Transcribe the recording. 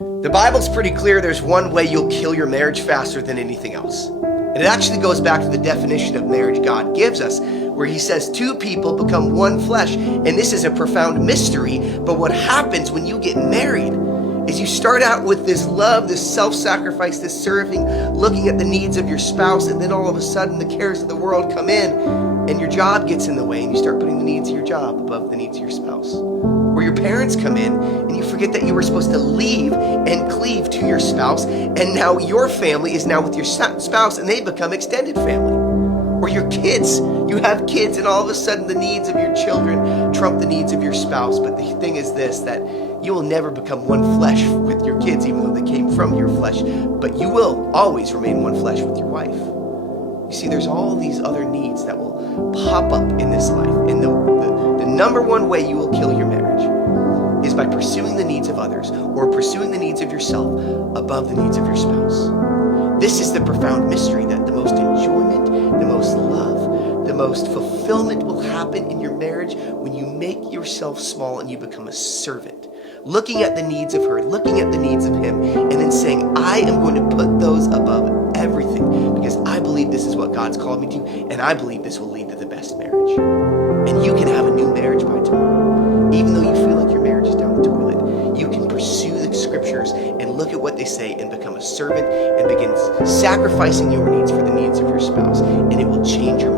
The Bible's pretty clear there's one way you'll kill your marriage faster than anything else. And it actually goes back to the definition of marriage God gives us, where he says two people become one flesh. And this is a profound mystery, but what happens when you get married is you start out with this love, this self-sacrifice, this serving, looking at the needs of your spouse, and then all of a sudden the cares of the world come in, and your job gets in the way, and you start putting the needs of your job above the needs of your spouse. Or your parents come in, and you forget that you were supposed to leave and cleave to your spouse, and now your family is now with your spouse, and they become extended family. Or your kids, you have kids, and all of a sudden the needs of your children trump the needs of your spouse. But the thing is this, that you will never become one flesh with your kids, even though they came from your flesh, but you will always remain one flesh with your wife. You see, there's all these other needs that will pop up in this life, and the number one way you will kill your marriage is by pursuing the needs of others or pursuing the needs of yourself above the needs of your spouse. This is the profound mystery, that the most enjoyment, the most love, the most fulfillment will happen in your marriage when you make yourself small and you become a servant. Looking at the needs of her, looking at the needs of him, and then saying, I am going to put those above everything because I believe this is what God's called me to, and I believe this will lead to the best marriage. And you can have a new marriage by tomorrow. Even though you feel like your marriage is down the toilet, you can pursue the scriptures and look at what they say and become a servant and begin sacrificing your needs for the needs of your spouse, and it will change your